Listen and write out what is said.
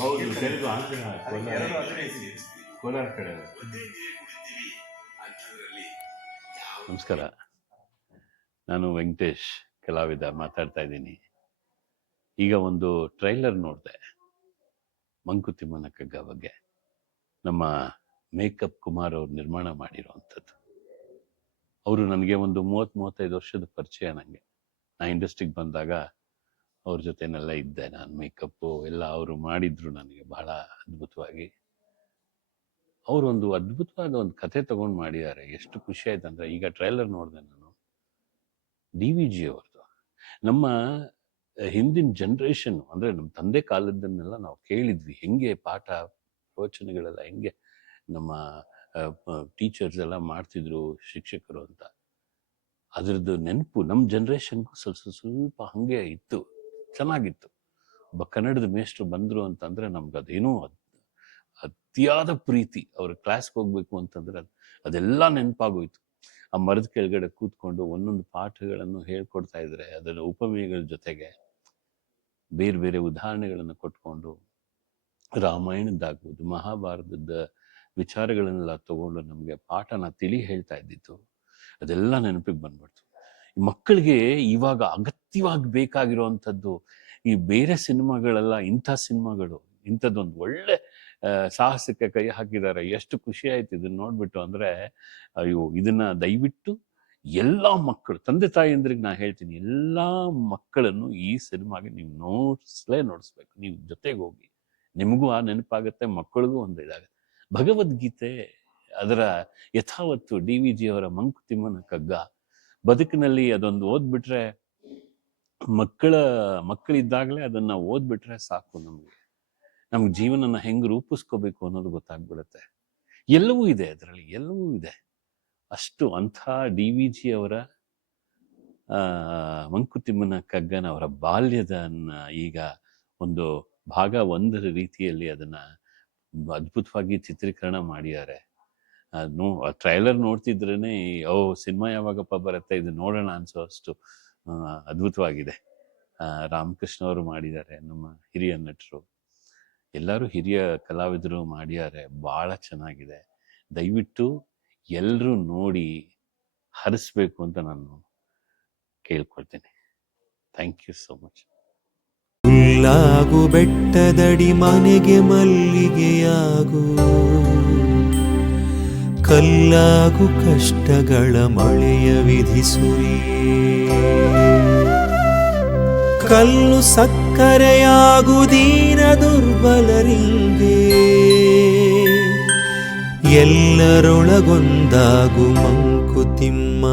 ಹೌದು ತೆಲುಗು ಆಂಧ್ರ ಕೋಲಾರ. ಎರಡು ಅದೇ ಇದೆ. ಕೋಲಾರ ಕಡೆ. ನಮಸ್ಕಾರ. ನಾನು ವೆಂಕಟೇಶ್ ಕಲಾವಿದ ಮಾತಾಡ್ತಾ ಇದ್ದೀನಿ. ಈಗ ಒಂದು ಟ್ರೈಲರ್ ನೋಡಿದೆ ಮಂಕುತಿಮ್ಮನ ಕಗ್ಗ ಬಗ್ಗೆ. ನಮ್ಮ ಮೇಕಪ್ ಕುಮಾರ್ ಅವರು ನಿರ್ಮಾಣ ಮಾಡಿರುವಂಥದ್ದು ಅವರು ನನಗೆ ಒಂದು ಮೂವತ್ತು ಮೂವತ್ತೈದು ವರ್ಷದ ಪರಿಚಯ ನನಗೆ ನಾ ಇಂಡಸ್ಟ್ರಿಗೆ ಬಂದಾಗ ಅವ್ರ ಜೊತೆನೆಲ್ಲ ಇದ್ದೆ ನಾನು ಮೇಕಪ್ಪು, ಎಲ್ಲ ಅವರು ಮಾಡಿದ್ರು ನನಗೆ ಬಹಳ ಅದ್ಭುತವಾಗಿ. ಒಂದು ಅದ್ಭುತವಾದ ಒಂದು ಕಥೆ ತಗೊಂಡು ಮಾಡಿದ್ದಾರೆ. ಎಷ್ಟು ಖುಷಿ ಆಯ್ತು ಅಂದ್ರೆ, ಈಗ ಟ್ರೈಲರ್ ನೋಡಿದೆ ನಾನು. ಡಿ ವಿ ಜಿ ಅವ್ರದ್ದು ನಮ್ಮ ಹಿಂದಿನ ಜನ್ರೇಷನ್ ಅಂದ್ರೆ ನಮ್ಮ ತಂದೆ ಕಾಲದ್ದನ್ನೆಲ್ಲ ನಾವು ಕೇಳಿದ್ವಿ. ಹೆಂಗೆ ಪಾಠ, ಪ್ರವಚನಗಳೆಲ್ಲ ಹೆಂಗೆ ನಮ್ಮ ಟೀಚರ್ಸ್ ಎಲ್ಲ ಮಾಡ್ತಿದ್ರು ಶಿಕ್ಷಕರು ಅಂತ. ಅದ್ರದ್ದು ನೆನಪು ನಮ್ಮ ಜನ್ರೇಷನ್ಗೂ ಸ್ವಲ್ಪ ಸ್ವಲ್ಪ ಹಂಗೆ ಇತ್ತು. ಚೆನ್ನಾಗಿತ್ತು. ಒಬ್ಬ ಕನ್ನಡದ ಮೇಷ್ಟ್ರು ಬಂದರು ಅಂತಂದ್ರೆ ನಮ್ಗೆ ಅದೇನೋ ಅದು, ಅತಿಯಾದ ಪ್ರೀತಿ. ಅವ್ರ ಕ್ಲಾಸ್ಗೆ ಹೋಗ್ಬೇಕು ಅಂತಂದ್ರೆ ಅದ್- ಅದೆಲ್ಲ ನೆನಪಾಗೋಯ್ತು. ಆ ಮರದ ಕೆಳಗಡೆ ಕೂತ್ಕೊಂಡು ಒಂದೊಂದು ಪಾಠಗಳನ್ನು ಹೇಳ್ಕೊಡ್ತಾ ಇದ್ರೆ, ಅದರ ಉಪಮೇಯಗಳ ಜೊತೆಗೆ ಬೇರೆ ಬೇರೆ ಉದಾಹರಣೆಗಳನ್ನು ಕೊಟ್ಕೊಂಡು ರಾಮಾಯಣದ್ದಾಗ್ಬೋದು ಮಹಾಭಾರತದ ವಿಚಾರಗಳನ್ನೆಲ್ಲ ತಗೊಂಡು ನಮಗೆ ಪಾಠನ ತಿಳಿ ಹೇಳ್ತಾ ಇದ್ದಿತ್ತು. ಅದೆಲ್ಲ ನೆನಪಿಗೆ ಬಂದ್ಬಿಡ್ತು. ಮಕ್ಕಳಿಗೆ ಇವಾಗ ಅಗತ್ಯವಾಗಿ ಬೇಕಾಗಿರುವಂಥದ್ದು ಈ ಬೇರೆ ಸಿನಿಮಾಗಳೆಲ್ಲ, ಇಂಥ ಸಿನಿಮಾಗಳು, ಇಂಥದ್ದೊಂದು ಒಳ್ಳೆ ಸಾಹಸಕ್ಕೆ ಕೈ ಹಾಕಿದ್ದಾರೆ. ಎಷ್ಟು ಖುಷಿ ಆಯ್ತು ಇದನ್ನ ನೋಡ್ಬಿಟ್ಟು ಅಂದ್ರೆ, ಅಯ್ಯೋ, ಇದನ್ನ ದಯವಿಟ್ಟು ಎಲ್ಲಾ ಮಕ್ಕಳು, ತಂದೆ ತಾಯಿಯಂದ್ರಿಗೆ ನಾ ಹೇಳ್ತೀನಿ, ಎಲ್ಲಾ ಮಕ್ಕಳನ್ನು ಈ ಸಿನಿಮಾಗೆ ನೀವು ನೋಡ್ಸ್ಲೇ, ನೋಡಿಸ್ಬೇಕು. ನೀವು ಜೊತೆಗೆ ಹೋಗಿ. ನಿಮಗೂ ಆ ನೆನಪಾಗುತ್ತೆ, ಮಕ್ಕಳಿಗೂ ಒಂದು ಇದಾಗುತ್ತೆ. ಭಗವದ್ಗೀತೆ ಅದರ ಯಥಾವತ್ತು ಡಿ ವಿ ಜಿ ಅವರ ಮಂಕುತಿಮ್ಮನ ಕಗ್ಗ. ಬದುಕಿನಲ್ಲಿ ಅದೊಂದು ಓದ್ಬಿಟ್ರೆ ಮಕ್ಕಳ, ಮಕ್ಕಳಿದ್ದಾಗಲೇ ಅದನ್ನ ಓದ್ಬಿಟ್ರೆ ಸಾಕು ನಮಗೆ. ನಮ್ಗೆ ಜೀವನನ ಹೆಂಗ್ ರೂಪಿಸ್ಕೋಬೇಕು ಅನ್ನೋದು ಗೊತ್ತಾಗ್ಬಿಡುತ್ತೆ. ಎಲ್ಲವೂ ಇದೆ ಅದರಲ್ಲಿ, ಎಲ್ಲವೂ ಇದೆ. ಅಷ್ಟು ಅಂಥ ಡಿ ವಿ ಜಿ ಅವರ ಮಂಕುತಿಮ್ಮನ ಕಗ್ಗನ ಅವರ ಬಾಲ್ಯದನ್ನ ಈಗ ಒಂದು ಭಾಗ ಒಂದರ ರೀತಿಯಲ್ಲಿ ಅದನ್ನ ಅದ್ಭುತವಾಗಿ ಚಿತ್ರೀಕರಣ ಮಾಡಿದ್ದಾರೆ. ನೋ ಟ್ರೈಲರ್ ನೋಡ್ತಿದ್ರೇನೆ ಓ, ಸಿನಿಮಾ ಯಾವಾಗಪ್ಪ ಬರುತ್ತೆ ಇದು ನೋಡೋಣ ಅನ್ಸೋ ಅಷ್ಟು ಅದ್ಭುತವಾಗಿದೆ. ರಾಮಕೃಷ್ಣ ಅವರು ಮಾಡಿದ್ದಾರೆ, ನಮ್ಮ ಹಿರಿಯ ನಟರು. ಎಲ್ಲರೂ ಹಿರಿಯ ಕಲಾವಿದರು ಮಾಡಿದ್ದಾರೆ ಬಹಳ ಚೆನ್ನಾಗಿದೆ. ದಯವಿಟ್ಟು ಎಲ್ಲರೂ ನೋಡಿ ಹರಿಸ್ಬೇಕು ಅಂತ ನಾನು ಕೇಳ್ಕೊಳ್ತೇನೆ. ಥ್ಯಾಂಕ್ ಯು ಸೋ ಮಚ್ ಹುಲ್ಲಾಗು ಬೆಟ್ಟದಡಿ ಮನೆಗೆ ಮಲ್ಲಿಗೆಯಾಗು. ಕಲ್ಲಾಗು ಕಷ್ಟಗಳ ಮಳೆಯ ವಿಧಿಸುರಿ ಕಲ್ಲು ಸಕ್ಕರೆಯಾಗು ದೀನ ದುರ್ಬಲರಿಂಗೆ ಎಲ್ಲರೊಳಗೊಂದಾಗು ಮಂಕುತಿಮ್ಮ